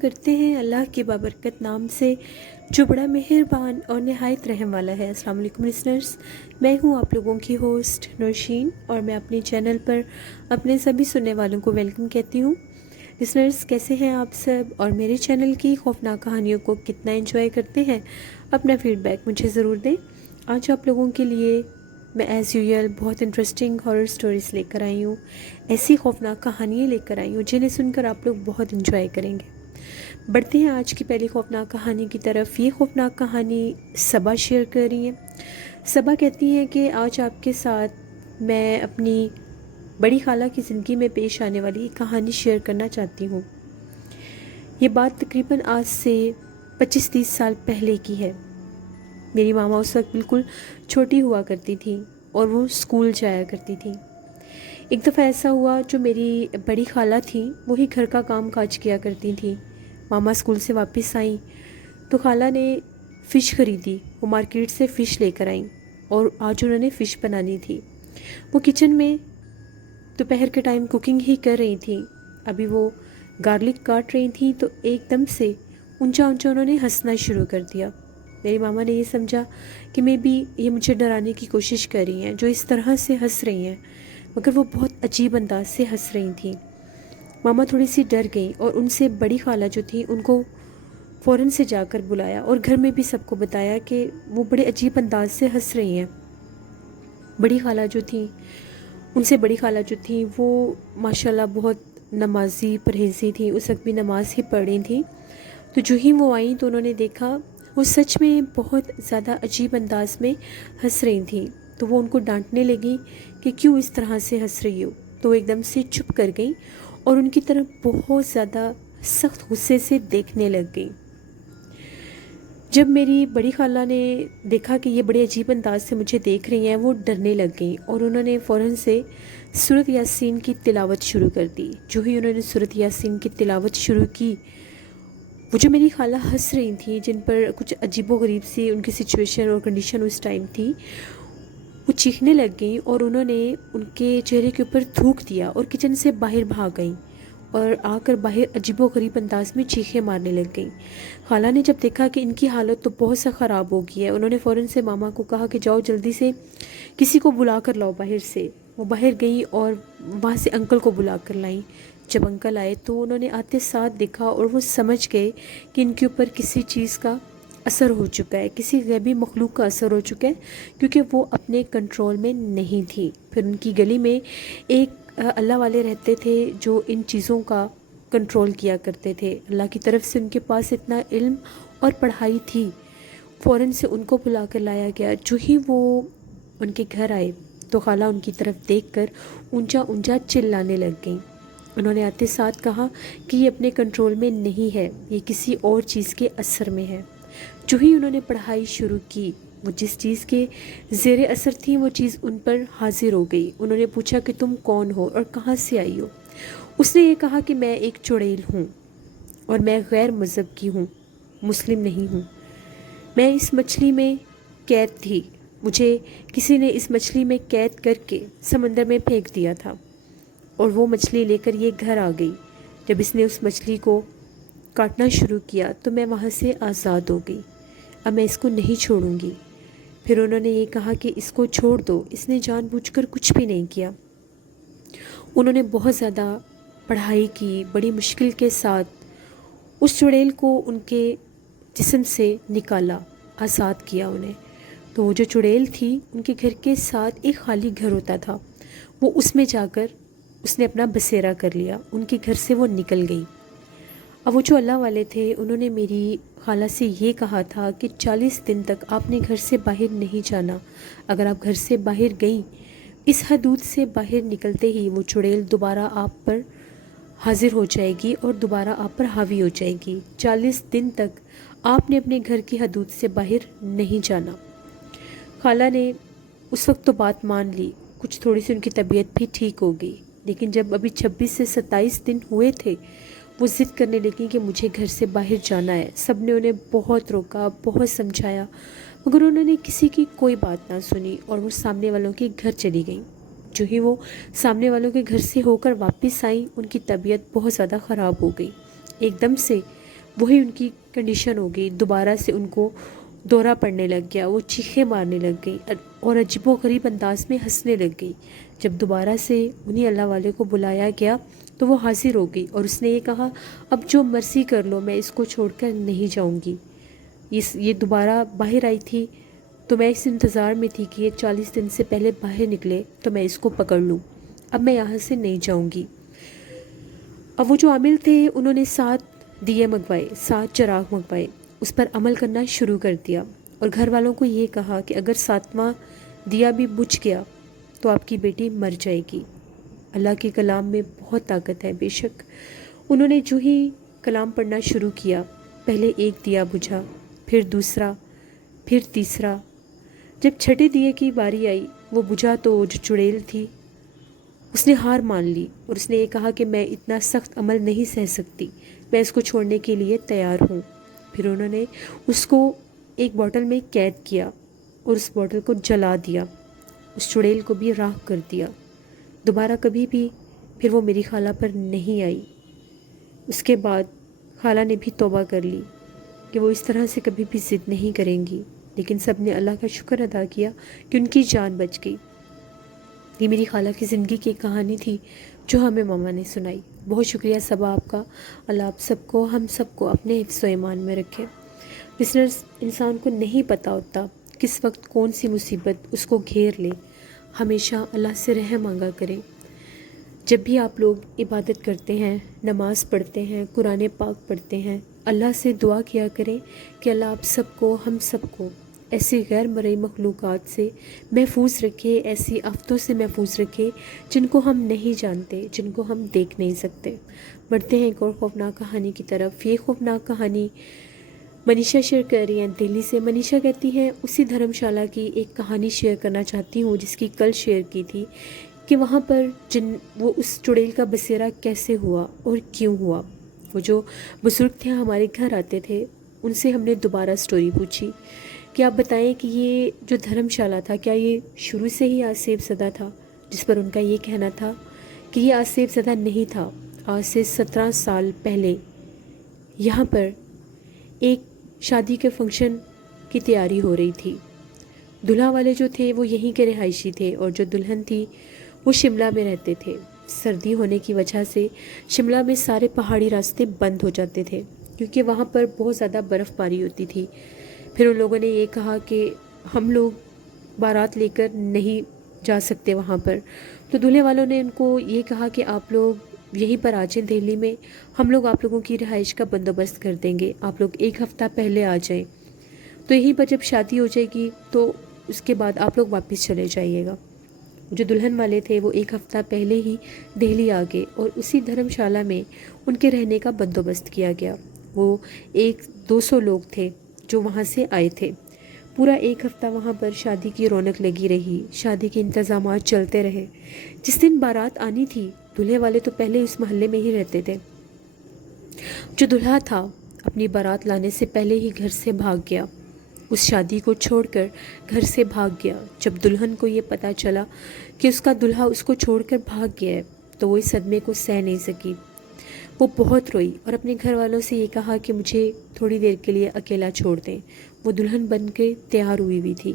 کرتے ہیں اللہ کے بابرکت نام سے جو بڑا مہربان اور نہایت رحم والا ہے۔ السلام علیکم لسنرز، میں ہوں آپ لوگوں کی ہوسٹ نورشین، اور میں اپنے چینل پر اپنے سبھی سننے والوں کو ویلکم کہتی ہوں۔ لسنرز، کیسے ہیں آپ سب، اور میرے چینل کی خوفناک کہانیوں کو کتنا انجوائے کرتے ہیں؟ اپنا فیڈ بیک مجھے ضرور دیں۔ آج آپ لوگوں کے لیے میں ایز یوزول بہت انٹرسٹنگ ہارر سٹوریز لے کر آئی ہوں، ایسی خوفناک کہانیاں لے کر آئی ہوں جنہیں سن کر آپ لوگ بہت انجوائے کریں گے۔ بڑھتے ہیں آج کی پہلی خوفناک کہانی کی طرف۔ یہ خوفناک کہانی صبا شیئر کر رہی ہیں۔ صبا کہتی ہیں کہ آج آپ کے ساتھ میں اپنی بڑی خالہ کی زندگی میں پیش آنے والی ایک کہانی شیئر کرنا چاہتی ہوں۔ یہ بات تقریباً آج سے 25-30 سال پہلے کی ہے۔ میری ماما اس وقت بالکل چھوٹی ہوا کرتی تھی اور وہ اسکول جایا کرتی تھی۔ ایک دفعہ ایسا ہوا، جو میری بڑی خالہ تھیں وہی گھر کا کام کاج کیا کرتی تھیں۔ ماما اسکول سے واپس آئیں تو خالہ نے فش خریدی، وہ مارکیٹ سے فش لے کر آئیں اور آج انہوں نے فش بنانی تھی۔ وہ کچن میں دوپہر کے ٹائم کوکنگ ہی کر رہی تھیں۔ ابھی وہ گارلک کاٹ رہی تھیں تو ایک دم سے اونچا اونچا انہوں نے ہنسنا شروع کر دیا۔ میری ماما نے یہ سمجھا کہ میں بھی یہ مجھے ڈرانے کی کوشش کر رہی ہیں، جو اس طرح سے ہنس رہی ہیں، مگر وہ بہت عجیب انداز سے ہنس رہی تھیں۔ ماما تھوڑی سی ڈر گئیں اور ان سے بڑی خالہ جو تھیں ان کو فوراً سے جا کر بلایا اور گھر میں بھی سب کو بتایا کہ وہ بڑے عجیب انداز سے ہنس رہی ہیں۔ بڑی خالہ جو تھیں، ان سے بڑی خالہ جو تھیں وہ ماشاءاللہ بہت نمازی پرہیزی تھیں، اس وقت بھی نماز ہی پڑھ رہی تھیں۔ تو جو ہی وہ آئیں تو انہوں نے دیکھا وہ سچ میں بہت زیادہ عجیب انداز میں ہنس رہی تھیں۔ تو وہ ان کو ڈانٹنے لگیں کہ کیوں اس طرح سے ہنس رہی ہو۔ تو وہ ایک دم سے چپ کر گئیں اور ان کی طرف بہت زیادہ سخت غصے سے دیکھنے لگ گئیں۔ جب میری بڑی خالہ نے دیکھا کہ یہ بڑے عجیب انداز سے مجھے دیکھ رہی ہیں، وہ ڈرنے لگ گئیں اور انہوں نے فوراً سے سورۃ یاسین کی تلاوت شروع کر دی۔ جو ہی انہوں نے سورۃ یاسین کی تلاوت شروع کی، وہ جو میری خالہ ہنس رہی تھیں، جن پر کچھ عجیب و غریب سی ان کی سچویشن اور کنڈیشن اس ٹائم تھی، وہ چیخنے لگ گئیں اور انہوں نے ان کے چہرے کے اوپر تھوک دیا اور کچن سے باہر بھاگ گئیں اور آ کر باہر عجیب و غریب انداز میں چیخیں مارنے لگ گئیں۔ خالہ نے جب دیکھا کہ ان کی حالت تو بہت سا خراب ہو گئی ہے، انہوں نے فوراً سے ماما کو کہا کہ جاؤ جلدی سے کسی کو بلا کر لاؤ باہر سے۔ وہ باہر گئیں اور وہاں سے انکل کو بلا کر لائیں۔ جب انکل آئے تو انہوں نے آتے ساتھ دیکھا اور وہ سمجھ گئے کہ ان کے اوپر کسی چیز کا اثر ہو چکا ہے، کسی غیبی مخلوق کا اثر ہو چکا ہے، کیونکہ وہ اپنے کنٹرول میں نہیں تھی۔ پھر ان کی گلی میں ایک اللہ والے رہتے تھے جو ان چیزوں کا کنٹرول کیا کرتے تھے۔ اللہ کی طرف سے ان کے پاس اتنا علم اور پڑھائی تھی، فوراً سے ان کو بلا کر لایا گیا۔ جو ہی وہ ان کے گھر آئے تو خالہ ان کی طرف دیکھ کر اونچا اونچا چلانے لگ گئیں۔ انہوں نے آتے ساتھ کہا کہ یہ اپنے کنٹرول میں نہیں ہے، یہ کسی اور چیز کے اثر میں ہے۔ جو ہی انہوں نے پڑھائی شروع کی، وہ جس چیز کے زیر اثر تھی وہ چیز ان پر حاضر ہو گئی۔ انہوں نے پوچھا کہ تم کون ہو اور کہاں سے آئی ہو؟ اس نے یہ کہا کہ میں ایک چڑیل ہوں اور میں غیر مذہب کی ہوں، مسلم نہیں ہوں۔ میں اس مچھلی میں قید تھی، مجھے کسی نے اس مچھلی میں قید کر کے سمندر میں پھینک دیا تھا اور وہ مچھلی لے کر یہ گھر آ گئی۔ جب اس نے اس مچھلی کو کاٹنا شروع کیا تو میں وہاں سے آزاد ہو گئی، اب میں اس کو نہیں چھوڑوں گی۔ پھر انہوں نے یہ کہا کہ اس کو چھوڑ دو، اس نے جان بوجھ کر کچھ بھی نہیں کیا۔ انہوں نے بہت زیادہ پڑھائی کی، بڑی مشکل کے ساتھ اس چڑیل کو ان کے جسم سے نکالا، آزاد کیا انہیں۔ تو وہ جو چڑیل تھی، ان کے گھر کے ساتھ ایک خالی گھر ہوتا تھا، وہ اس میں جا کر اس نے اپنا بسیرا کر لیا، ان کے گھر سے وہ نکل گئی۔ اب وہ جو اللہ والے تھے، انہوں نے میری خالہ سے یہ کہا تھا کہ 40 دن تک آپ نے گھر سے باہر نہیں جانا۔ اگر آپ گھر سے باہر گئیں، اس حدود سے باہر نکلتے ہی وہ چڑیل دوبارہ آپ پر حاضر ہو جائے گی اور دوبارہ آپ پر حاوی ہو جائے گی۔ 40 دن تک آپ نے اپنے گھر کی حدود سے باہر نہیں جانا۔ خالہ نے اس وقت تو بات مان لی، کچھ تھوڑی سی ان کی طبیعت بھی ٹھیک ہو گئی، لیکن جب ابھی 26 سے 27 دن ہوئے تھے، وہ ضد کرنے لگیں کہ مجھے گھر سے باہر جانا ہے۔ سب نے انہیں بہت روکا، بہت سمجھایا، مگر انہوں نے کسی کی کوئی بات نہ سنی اور وہ سامنے والوں کے گھر چلی گئیں۔ جو ہی وہ سامنے والوں کے گھر سے ہو کر واپس آئیں، ان کی طبیعت بہت زیادہ خراب ہو گئی۔ ایک دم سے وہی ان کی کنڈیشن ہو گئی، دوبارہ سے ان کو دورہ پڑنے لگ گیا، وہ چیخیں مارنے لگ گئی اور عجیب و غریب انداز میں ہنسنے لگ گئی۔ جب دوبارہ سے انہیں اللہ والے کو بلایا گیا تو وہ حاضر ہو گئی اور اس نے یہ کہا، اب جو مرضی کر لو، میں اس کو چھوڑ کر نہیں جاؤں گی۔ یہ دوبارہ باہر آئی تھی تو میں اس انتظار میں تھی کہ یہ 40 دن سے پہلے باہر نکلے تو میں اس کو پکڑ لوں، اب میں یہاں سے نہیں جاؤں گی۔ اب وہ جو عامل تھے انہوں نے 7 دیے منگوائے، 7 چراغ منگوائے، اس پر عمل کرنا شروع کر دیا اور گھر والوں کو یہ کہا کہ اگر 7واں دیا بھی بجھ گیا تو آپ کی بیٹی مر جائے گی۔ اللہ کے کلام میں بہت طاقت ہے بے شک۔ انہوں نے جو ہی کلام پڑھنا شروع کیا، پہلے ایک دیا بجھا، پھر دوسرا، پھر تیسرا۔ جب چھٹے دیے کی باری آئی وہ بجھا تو جو چڑیل تھی اس نے ہار مان لی اور اس نے یہ کہا کہ میں اتنا سخت عمل نہیں سہ سکتی، میں اس کو چھوڑنے کے لیے تیار ہوں۔ پھر انہوں نے اس کو ایک بوتل میں قید کیا اور اس بوتل کو جلا دیا، اس چڑیل کو بھی راکھ کر دیا۔ دوبارہ کبھی بھی پھر وہ میری خالہ پر نہیں آئی۔ اس کے بعد خالہ نے بھی توبہ کر لی کہ وہ اس طرح سے کبھی بھی ضد نہیں کریں گی، لیکن سب نے اللہ کا شکر ادا کیا کہ ان کی جان بچ گئی۔ یہ میری خالہ کی زندگی کی ایک کہانی تھی جو ہمیں ماما نے سنائی۔ بہت شکریہ سب آپ کا، اللہ آپ سب کو، ہم سب کو اپنے حفظ و ایمان میں رکھے۔ لسنرز، انسان کو نہیں پتہ ہوتا کس وقت کون سی مصیبت اس کو گھیر لے، ہمیشہ اللہ سے رحم مانگا کریں۔ جب بھی آپ لوگ عبادت کرتے ہیں، نماز پڑھتے ہیں، قرآن پاک پڑھتے ہیں، اللہ سے دعا کیا کریں کہ اللہ آپ سب کو، ہم سب کو ایسی غیر مرئی مخلوقات سے محفوظ رکھے، ایسی آفتوں سے محفوظ رکھے جن کو ہم نہیں جانتے، جن کو ہم دیکھ نہیں سکتے۔ بڑھتے ہیں ایک اور خوفناک کہانی کی طرف۔ یہ خوفناک کہانی منیشا شیئر کر رہی ہیں دہلی سے۔ منیشا کہتی ہیں اسی دھرم شالہ کی ایک کہانی شیئر کرنا چاہتی ہوں جس کی کل شیئر کی تھی کہ وہاں پر وہ اس چڑیل کا بسیرا کیسے ہوا اور کیوں ہوا۔ وہ جو بزرگ تھے ہمارے گھر آتے تھے، ان سے ہم نے دوبارہ سٹوری پوچھی کہ آپ بتائیں کہ یہ جو دھرم شالہ تھا کیا یہ شروع سے ہی آصف زدہ تھا؟ جس پر ان کا یہ کہنا تھا کہ یہ آصف زدہ نہیں تھا۔ آج سے 17 سال پہلے یہاں پر ایک شادی کے فنکشن کی تیاری ہو رہی تھی۔ دلہا والے جو تھے وہ یہیں کے رہائشی تھے اور جو دلہن تھی وہ شملہ میں رہتے تھے۔ سردی ہونے کی وجہ سے شملہ میں سارے پہاڑی راستے بند ہو جاتے تھے کیونکہ وہاں پر بہت زیادہ برف باری ہوتی تھی۔ پھر ان لوگوں نے یہ کہا کہ ہم لوگ بارات لے کر نہیں جا سکتے وہاں پر، تو دلہے والوں نے ان کو یہ کہا کہ آپ لوگ یہیں پر آ جائیں دہلی میں، ہم لوگ آپ لوگوں کی رہائش کا بندوبست کر دیں گے، آپ لوگ 1 ہفتہ پہلے آ جائیں، تو یہیں پر جب شادی ہو جائے گی تو اس کے بعد آپ لوگ واپس چلے جائیے گا۔ جو دلہن والے تھے وہ 1 ہفتہ پہلے ہی دہلی آ گئے اور اسی دھرم شالہ میں ان کے رہنے کا بندوبست کیا گیا۔ وہ 200 لوگ تھے جو وہاں سے آئے تھے۔ پورا 1 ہفتہ وہاں پر شادی کی رونق لگی رہی، شادی کے انتظامات چلتے رہے۔ جس دن بارات آنی تھی، دلہے والے تو پہلے اس محلے میں ہی رہتے تھے۔ جو دلہا تھا اپنی بارات لانے سے پہلے ہی گھر سے بھاگ گیا، اس شادی کو چھوڑ کر گھر سے بھاگ گیا۔ جب دلہن کو یہ پتہ چلا کہ اس کا دلہا اس کو چھوڑ کر بھاگ گیا ہے تو وہ اس صدمے کو سہ نہیں سکی۔ وہ بہت روئی اور اپنے گھر والوں سے یہ کہا کہ مجھے تھوڑی دیر کے لیے اکیلا چھوڑ دیں۔ وہ دلہن بن کے تیار ہوئی تھی۔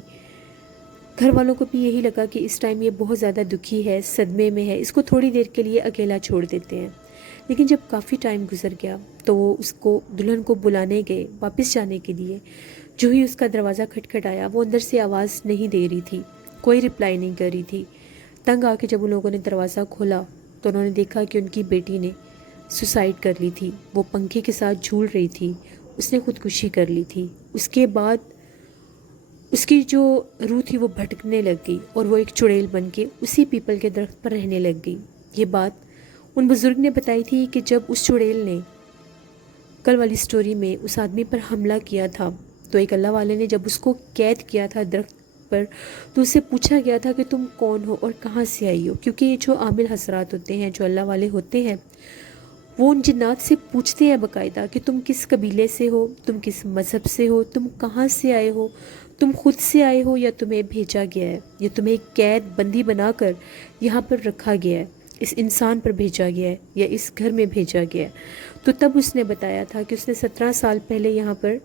گھر والوں کو بھی یہی لگا کہ اس ٹائم یہ بہت زیادہ دکھی ہے، صدمے میں ہے، اس کو تھوڑی دیر کے لیے اکیلا چھوڑ دیتے ہیں۔ لیکن جب کافی ٹائم گزر گیا تو وہ اس کو دلہن کو بلانے گئے واپس جانے کے لیے۔ جو ہی اس کا دروازہ کھٹکھٹایا، وہ اندر سے آواز نہیں دے رہی تھی، کوئی رپلائی نہیں کر رہی تھی۔ تنگ آ کے جب ان لوگوں نے دروازہ کھولا تو انہوں نے دیکھا کہ ان کی بیٹی نے سوسائڈ کر لی تھی، وہ پنکھے کے ساتھ جھول رہی تھی، اس نے خودکشی کر لی تھی۔ اس کے بعد اس کی جو روح تھی وہ بھٹکنے لگ گئی اور وہ ایک چڑیل بن کے اسی پیپل کے درخت پر رہنے لگ گئی۔ یہ بات ان بزرگ نے بتائی تھی کہ جب اس چڑیل نے کل والی سٹوری میں اس آدمی پر حملہ کیا تھا تو ایک اللہ والے نے جب اس کو قید کیا تھا درخت پر تو اسے پوچھا گیا تھا کہ تم کون ہو اور کہاں سے آئی ہو، کیونکہ یہ جو عامل حضرات ہوتے ہیں، جو اللہ والے ہوتے ہیں، وہ ان جنات سے پوچھتے ہیں باقاعدہ کہ تم کس قبیلے سے ہو، تم کس مذہب سے ہو، تم کہاں سے آئے ہو، تم خود سے آئے ہو یا تمہیں بھیجا گیا ہے، یا تمہیں قید بندی بنا کر یہاں پر رکھا گیا ہے۔ اس انسان پر بھیجا گیا ہے یا اس گھر میں بھیجا گیا ہے. تو تب اس نے بتایا تھا کہ اس نے 17 سال پہلے یہاں پر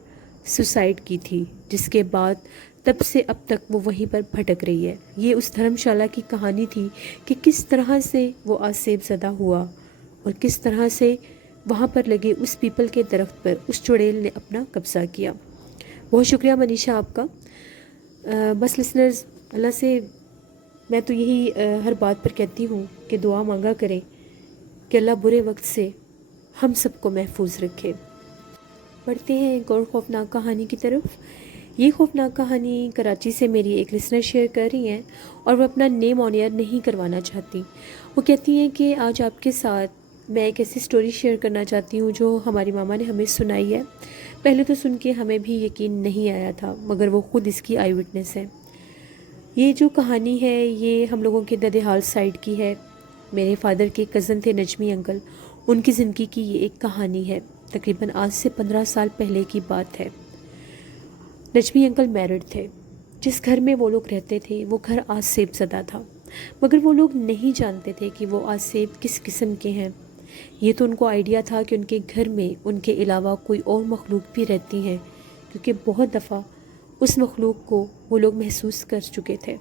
سوسائڈ کی تھی، جس کے بعد تب سے اب تک وہ وہیں پر بھٹک رہی ہے. یہ اس دھرم شالہ کی کہانی تھی کہ کس طرح سے وہ آسیب زدہ ہوا اور کس طرح سے وہاں پر لگے اس پیپل کے درخت پر اس چڑیل نے اپنا قبضہ کیا. بہت شکریہ منیشا آپ کا. بس لسنرز، اللہ سے میں تو یہی ہر بات پر کہتی ہوں کہ دعا مانگا کریں کہ اللہ برے وقت سے ہم سب کو محفوظ رکھے. پڑھتے ہیں ایک اور خوفناک کہانی کی طرف. یہ خوفناک کہانی کراچی سے میری ایک لسنر شیئر کر رہی ہیں اور وہ اپنا نیم آن ایئر نہیں کروانا چاہتی. وہ کہتی ہیں کہ آج آپ کے ساتھ میں ایک ایسی سٹوری شیئر کرنا چاہتی ہوں جو ہماری ماما نے ہمیں سنائی ہے. پہلے تو سن کے ہمیں بھی یقین نہیں آیا تھا، مگر وہ خود اس کی آئی وٹنس ہے. یہ جو کہانی ہے یہ ہم لوگوں کے ددھیال سائڈ کی ہے. میرے فادر کے کزن تھے نجمی انکل، ان کی زندگی کی یہ ایک کہانی ہے. تقریباً آج سے 15 سال پہلے کی بات ہے. نجمی انکل میرڈ تھے. جس گھر میں وہ لوگ رہتے تھے وہ گھر آسیب زدہ تھا، مگر وہ لوگ نہیں جانتے تھے کہ وہ آسیب کس قسم کے ہیں. یہ تو ان کو آئیڈیا تھا کہ ان کے گھر میں ان کے علاوہ کوئی اور مخلوق بھی رہتی ہیں، کیونکہ بہت دفعہ اس مخلوق کو وہ لوگ محسوس کر چکے تھے.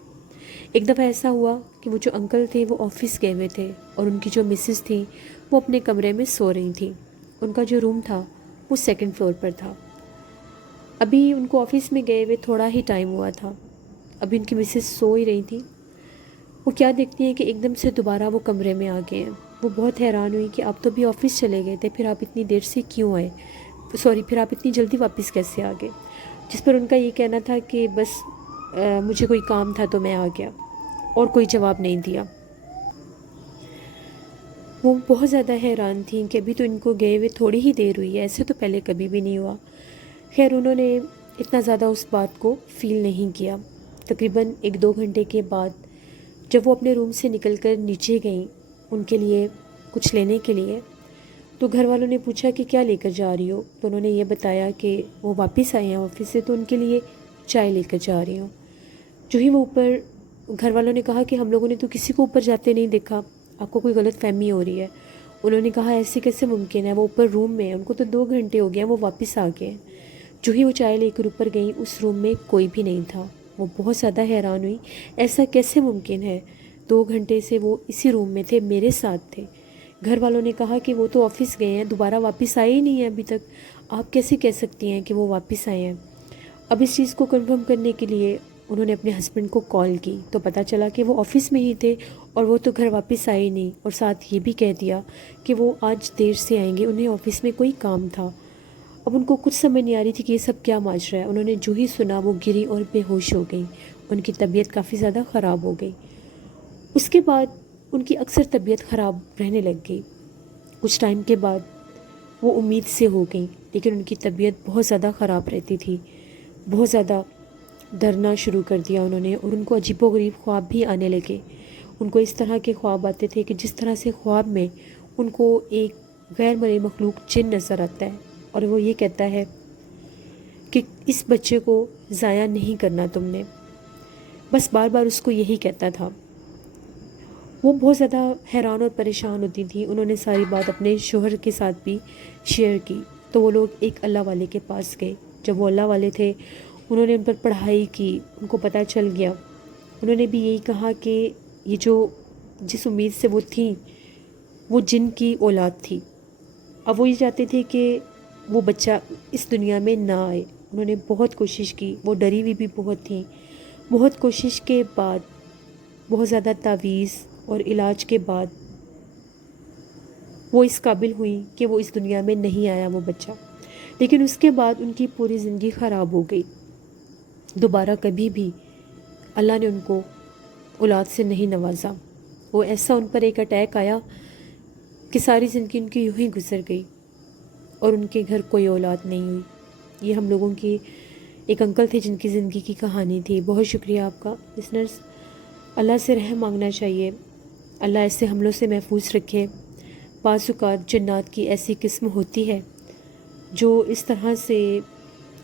ایک دفعہ ایسا ہوا کہ وہ جو انکل تھے وہ آفس گئے ہوئے تھے اور ان کی جو مسز تھیں وہ اپنے کمرے میں سو رہی تھیں. ان کا جو روم تھا وہ 2nd فلور پر تھا. ابھی ان کو آفس میں گئے ہوئے تھوڑا ہی ٹائم ہوا تھا. ابھی ان کی مسز سو ہی رہی تھیں. وہ کیا دیکھتی ہیں کہ ایک دم سے دوبارہ وہ کمرے میں آ گئے ہیں. وہ بہت حیران ہوئی کہ آپ تو ابھی آفس چلے گئے تھے، پھر آپ اتنی دیر سے کیوں آئے، پھر آپ اتنی جلدی واپس کیسے آ گئے. جس پر ان کا یہ کہنا تھا کہ بس مجھے کوئی کام تھا تو میں آ گیا، اور کوئی جواب نہیں دیا. وہ بہت زیادہ حیران تھیں کہ ابھی تو ان کو گئے ہوئے تھوڑی ہی دیر ہوئی ہے، ایسے تو پہلے کبھی بھی نہیں ہوا. خیر انہوں نے اتنا زیادہ اس بات کو فیل نہیں کیا. تقریباً 1-2 گھنٹے کے بعد جب وہ اپنے روم سے نکل کر نیچے گئیں ان کے لیے کچھ لینے کے لیے، تو گھر والوں نے پوچھا کہ کیا لے کر جا رہی ہو. تو انہوں نے یہ بتایا کہ وہ واپس آئے ہیں آفس سے تو ان کے لیے چائے لے کر جا رہی ہوں. جو ہی وہ اوپر، گھر والوں نے کہا کہ ہم لوگوں نے تو کسی کو اوپر جاتے نہیں دیکھا، آپ کو کوئی غلط فہمی ہو رہی ہے. انہوں نے کہا ایسے کیسے ممکن ہے، وہ اوپر روم میں ہیں، ان کو تو 2 گھنٹے ہو گئے ہیں، وہ واپس آ گئے ہیں. جو ہی وہ چائے لے کر اوپر گئیں اس روم میں کوئی بھی نہیں تھا. وہ بہت زیادہ حیران ہوئی، ایسا کیسے ممکن ہے، 2 گھنٹے سے وہ اسی روم میں تھے، میرے ساتھ تھے. گھر والوں نے کہا کہ وہ تو آفس گئے ہیں، دوبارہ واپس آئے ہی نہیں ہیں ابھی تک، آپ کیسے کہہ سکتی ہیں کہ وہ واپس آئے ہیں. اب اس چیز کو کنفرم کرنے کے لیے انہوں نے اپنے ہسبینڈ کو کال کی تو پتہ چلا کہ وہ آفس میں ہی تھے اور وہ تو گھر واپس آئے نہیں، اور ساتھ یہ بھی کہہ دیا کہ وہ آج دیر سے آئیں گے، انہیں آفس میں کوئی کام تھا. اب ان کو کچھ سمجھ نہیں آ رہی تھی کہ یہ سب کیا ماجرا ہے. انہوں نے جو ہی سنا وہ گری اور بے ہوش ہو گئی. ان کی طبیعت کافی زیادہ خراب ہو گئی. اس کے بعد ان کی اکثر طبیعت خراب رہنے لگ گئی. کچھ ٹائم کے بعد وہ امید سے ہو گئیں، لیکن ان کی طبیعت بہت زیادہ خراب رہتی تھی. بہت زیادہ ڈرنا شروع کر دیا انہوں نے، اور ان کو عجیب و غریب خواب بھی آنے لگے. ان کو اس طرح کے خواب آتے تھے کہ جس طرح سے خواب میں ان کو ایک غیر مرئی مخلوق جن نظر آتا ہے اور وہ یہ کہتا ہے کہ اس بچے کو ضائع نہیں کرنا تم نے. بس بار بار اس کو یہی کہتا تھا. وہ بہت زیادہ حیران اور پریشان ہوتی تھی. انہوں نے ساری بات اپنے شوہر کے ساتھ بھی شیئر کی تو وہ لوگ ایک اللہ والے کے پاس گئے. جب وہ اللہ والے تھے انہوں نے ان پر پڑھائی کی، ان کو پتہ چل گیا. انہوں نے بھی یہی کہا کہ یہ جو جس امید سے وہ تھیں وہ جن کی اولاد تھی. اب وہ یہ چاہتے تھے کہ وہ بچہ اس دنیا میں نہ آئے. انہوں نے بہت کوشش کی، وہ ڈری ہوئی بھی بہت تھیں. بہت کوشش کے بعد، بہت زیادہ تعویذ اور علاج کے بعد وہ اس قابل ہوئی کہ وہ اس دنیا میں نہیں آیا وہ بچہ. لیکن اس کے بعد ان کی پوری زندگی خراب ہو گئی. دوبارہ کبھی بھی اللہ نے ان کو اولاد سے نہیں نوازا. وہ ایسا ان پر ایک اٹیک آیا کہ ساری زندگی ان کی یوں ہی گزر گئی اور ان کے گھر کوئی اولاد نہیں ہوئی. یہ ہم لوگوں کی ایک انکل تھے جن کی زندگی کی کہانی تھی. بہت شکریہ آپ کا لسنرز. اللہ سے رحم مانگنا چاہیے، اللہ ایسے حملوں سے محفوظ رکھے. بعض اوقات جنات کی ایسی قسم ہوتی ہے جو اس طرح سے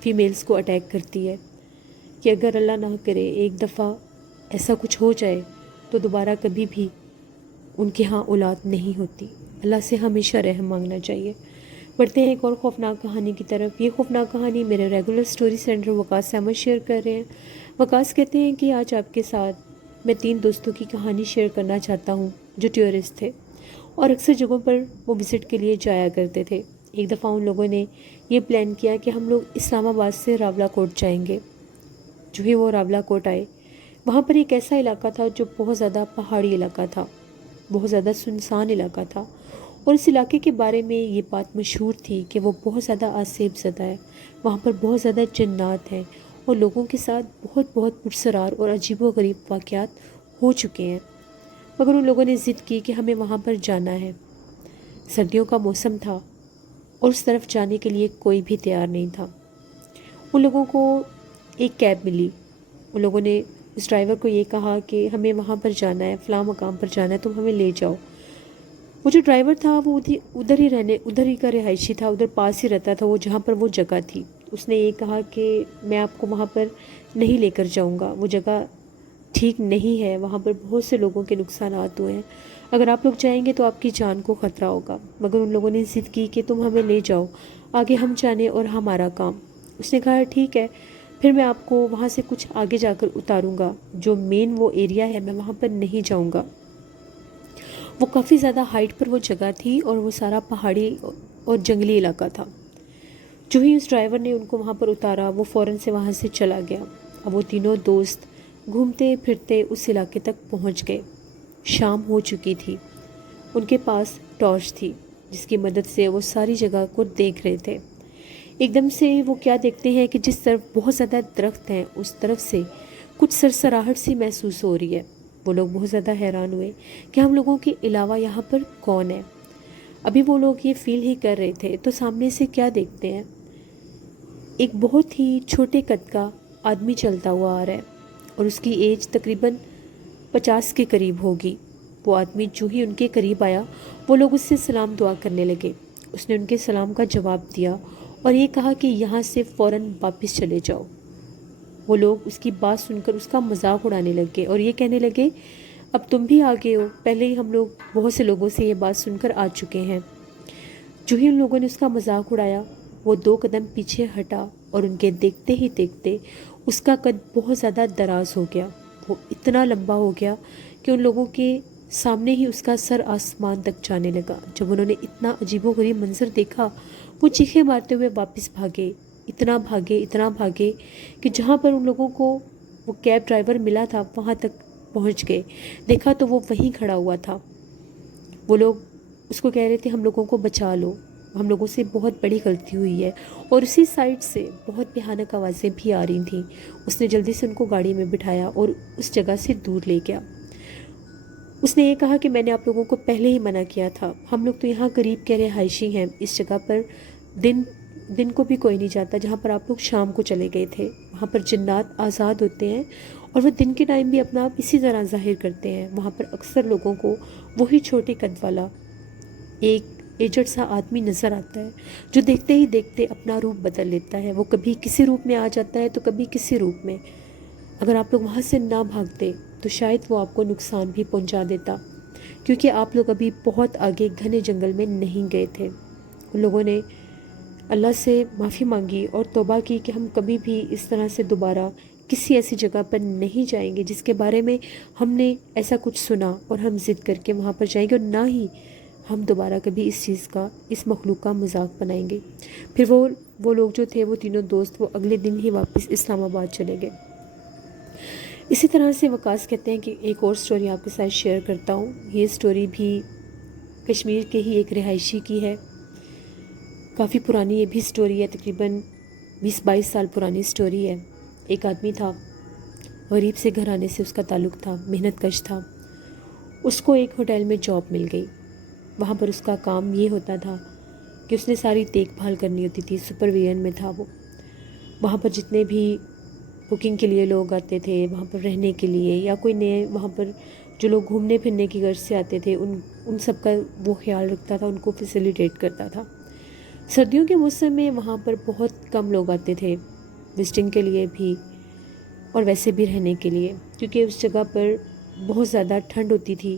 فیمیلز کو اٹیک کرتی ہے کہ اگر اللہ نہ کرے ایک دفعہ ایسا کچھ ہو جائے تو دوبارہ کبھی بھی ان کے ہاں اولاد نہیں ہوتی۔ اللہ سے ہمیشہ رحم مانگنا چاہیے۔ بڑھتے ہیں ایک اور خوفناک کہانی کی طرف۔ یہ خوفناک کہانی میرے ریگولر سٹوری سینٹر وقاص احمد شیئر کر رہے ہیں۔ وقاص کہتے ہیں کہ آج آپ کے ساتھ میں 3 دوستوں کی کہانی شیئر کرنا چاہتا ہوں جو ٹورسٹ تھے اور اکثر جگہوں پر وہ وزٹ کے لیے جایا کرتے تھے۔ ایک دفعہ ان لوگوں نے یہ پلان کیا کہ ہم لوگ اسلام آباد سے راولا کوٹ جائیں گے۔ جو ہی وہ راولا کوٹ آئے، وہاں پر ایک ایسا علاقہ تھا جو بہت زیادہ پہاڑی علاقہ تھا، بہت زیادہ سنسان علاقہ تھا، اور اس علاقے کے بارے میں یہ بات مشہور تھی کہ وہ بہت زیادہ آسیب زدہ ہے، وہاں پر بہت زیادہ جنات ہیں اور لوگوں کے ساتھ بہت پرسرار اور عجیب و غریب واقعات ہو چکے ہیں۔ مگر ان لوگوں نے ضد کی کہ ہمیں وہاں پر جانا ہے۔ سردیوں کا موسم تھا اور اس طرف جانے کے لیے کوئی بھی تیار نہیں تھا۔ ان لوگوں کو ایک کیب ملی۔ ان لوگوں نے اس ڈرائیور کو یہ کہا کہ ہمیں وہاں پر جانا ہے، فلاں مقام پر جانا ہے، تم ہمیں لے جاؤ۔ وہ جو ڈرائیور تھا وہ ادھر ہی کا رہائشی تھا، ادھر پاس ہی رہتا تھا وہ جہاں پر وہ جگہ تھی۔ اس نے یہ کہا کہ میں آپ کو وہاں پر نہیں لے کر جاؤں گا، وہ جگہ ٹھیک نہیں ہے، وہاں پر بہت سے لوگوں کے نقصانات ہوئے ہیں، اگر آپ لوگ جائیں گے تو آپ کی جان کو خطرہ ہوگا۔ مگر ان لوگوں نے ضد کی کہ تم ہمیں لے جاؤ، آگے ہم جانے اور ہمارا کام۔ اس نے کہا ٹھیک ہے، پھر میں آپ کو وہاں سے کچھ آگے جا کر اتاروں گا، جو مین وہ ایریا ہے میں وہاں پر نہیں جاؤں گا۔ وہ کافی زیادہ ہائٹ پر وہ جگہ تھی اور وہ سارا پہاڑی اور جنگلی علاقہ تھا۔ جو ہی اس ڈرائیور نے ان کو وہاں پر اتارا، وہ فوراً سے وہاں سے چلا گیا۔ اب وہ تینوں دوست گھومتے پھرتے اس علاقے تک پہنچ گئے۔ شام ہو چکی تھی۔ ان کے پاس ٹارچ تھی جس کی مدد سے وہ ساری جگہ کو دیکھ رہے تھے۔ ایک دم سے وہ کیا دیکھتے ہیں کہ جس طرف بہت زیادہ درخت ہیں اس طرف سے کچھ سرسراہٹ سی محسوس ہو رہی ہے۔ وہ لوگ بہت زیادہ حیران ہوئے کہ ہم لوگوں کے علاوہ یہاں پر کون ہے۔ ابھی وہ لوگ یہ فیل ہی کر رہے تھے تو سامنے سے کیا دیکھتے ہیں، ایک بہت ہی چھوٹے قد کا آدمی چلتا ہوا آ رہا ہے اور اس کی ایج تقریباً 50 کے قریب ہوگی۔ وہ آدمی جو ہی ان کے قریب آیا، وہ لوگ اس سے سلام دعا کرنے لگے۔ اس نے ان کے سلام کا جواب دیا اور یہ کہا کہ یہاں سے فوراً واپس چلے جاؤ۔ وہ لوگ اس کی بات سن کر اس کا مذاق اڑانے لگے اور یہ کہنے لگے اب تم بھی آگے ہو، پہلے ہی ہم لوگ بہت سے لوگوں سے یہ بات سن کر آ چکے ہیں۔ جو ہی ان لوگوں نے اس کا مذاق اڑایا، وہ 2 قدم پیچھے ہٹا اور ان کے دیکھتے ہی دیکھتے اس کا قد بہت زیادہ دراز ہو گیا۔ وہ اتنا لمبا ہو گیا کہ ان لوگوں کے سامنے ہی اس کا سر آسمان تک جانے لگا۔ جب انہوں نے اتنا عجیب و غریب منظر دیکھا، وہ چیخیں مارتے ہوئے واپس بھاگے، اتنا بھاگے کہ جہاں پر ان لوگوں کو وہ کیب ڈرائیور ملا تھا وہاں تک پہنچ گئے۔ دیکھا تو وہ وہیں کھڑا ہوا تھا۔ وہ لوگ اس کو کہہ رہے تھے ہم لوگوں کو بچا لو، ہم لوگوں سے بہت بڑی غلطی ہوئی ہے، اور اسی سائڈ سے بہت بھیانک آوازیں بھی آ رہی تھیں۔ اس نے جلدی سے ان کو گاڑی میں بٹھایا اور اس جگہ سے دور لے گیا۔ اس نے یہ کہا کہ میں نے آپ لوگوں کو پہلے ہی منع کیا تھا، ہم لوگ تو یہاں قریب کے رہائشی ہیں، اس جگہ پر دن کو بھی کوئی نہیں جاتا جہاں پر آپ لوگ شام کو چلے گئے تھے۔ وہاں پر جنات آزاد ہوتے ہیں اور وہ دن کے ٹائم بھی اپنا آپ اسی طرح ظاہر کرتے ہیں۔ وہاں پر اکثر لوگوں کو وہی چھوٹے قد والا ایک ایجڑ سا آدمی نظر آتا ہے جو دیکھتے ہی دیکھتے اپنا روپ بدل لیتا ہے۔ وہ کبھی کسی روپ میں آ جاتا ہے تو کبھی کسی روپ میں۔ اگر آپ لوگ وہاں سے نہ بھاگتے تو شاید وہ آپ کو نقصان بھی پہنچا دیتا، کیونکہ آپ لوگ ابھی بہت آگے گھنے جنگل میں نہیں گئے تھے۔ ان لوگوں نے اللہ سے معافی مانگی اور توبہ کی کہ ہم کبھی بھی اس طرح سے دوبارہ کسی ایسی جگہ پر نہیں جائیں گے جس کے بارے میں ہم نے ایسا کچھ سنا اور ہم ضد کر کے وہاں پر جائیں گے، اور نہ ہی ہم دوبارہ کبھی اس چیز کا، اس مخلوق کا مذاق بنائیں گے۔ پھر وہ لوگ جو تھے، وہ تینوں دوست، وہ اگلے دن ہی واپس اسلام آباد چلے گئے۔ اسی طرح سے وقاص کہتے ہیں کہ ایک اور سٹوری آپ کے ساتھ شیئر کرتا ہوں۔ یہ سٹوری بھی کشمیر کے ہی ایک رہائشی کی ہے، کافی پرانی یہ بھی سٹوری ہے، تقریباً 20-22 سال پرانی سٹوری ہے۔ ایک آدمی تھا، غریب سے گھرانے سے اس کا تعلق تھا، محنت کش تھا۔ اس کو ایک ہوٹل میں جاب مل گئی۔ وہاں پر اس کا کام یہ ہوتا تھا کہ اس نے ساری دیکھ بھال کرنی ہوتی تھی، سپرویژن میں تھا وہ۔ وہاں پر جتنے بھی بکنگ کے لیے لوگ آتے تھے، وہاں پر رہنے کے لیے، یا کوئی نئے وہاں پر جو لوگ گھومنے پھرنے کی غرض سے آتے تھے، ان سب کا وہ خیال رکھتا تھا، ان کو فیسیلیٹیٹ کرتا تھا۔ سردیوں کے موسم میں وہاں پر بہت کم لوگ آتے تھے وزٹنگ کے لیے بھی اور ویسے بھی رہنے کے لیے، کیونکہ اس جگہ پر بہت زیادہ ٹھنڈ ہوتی تھی،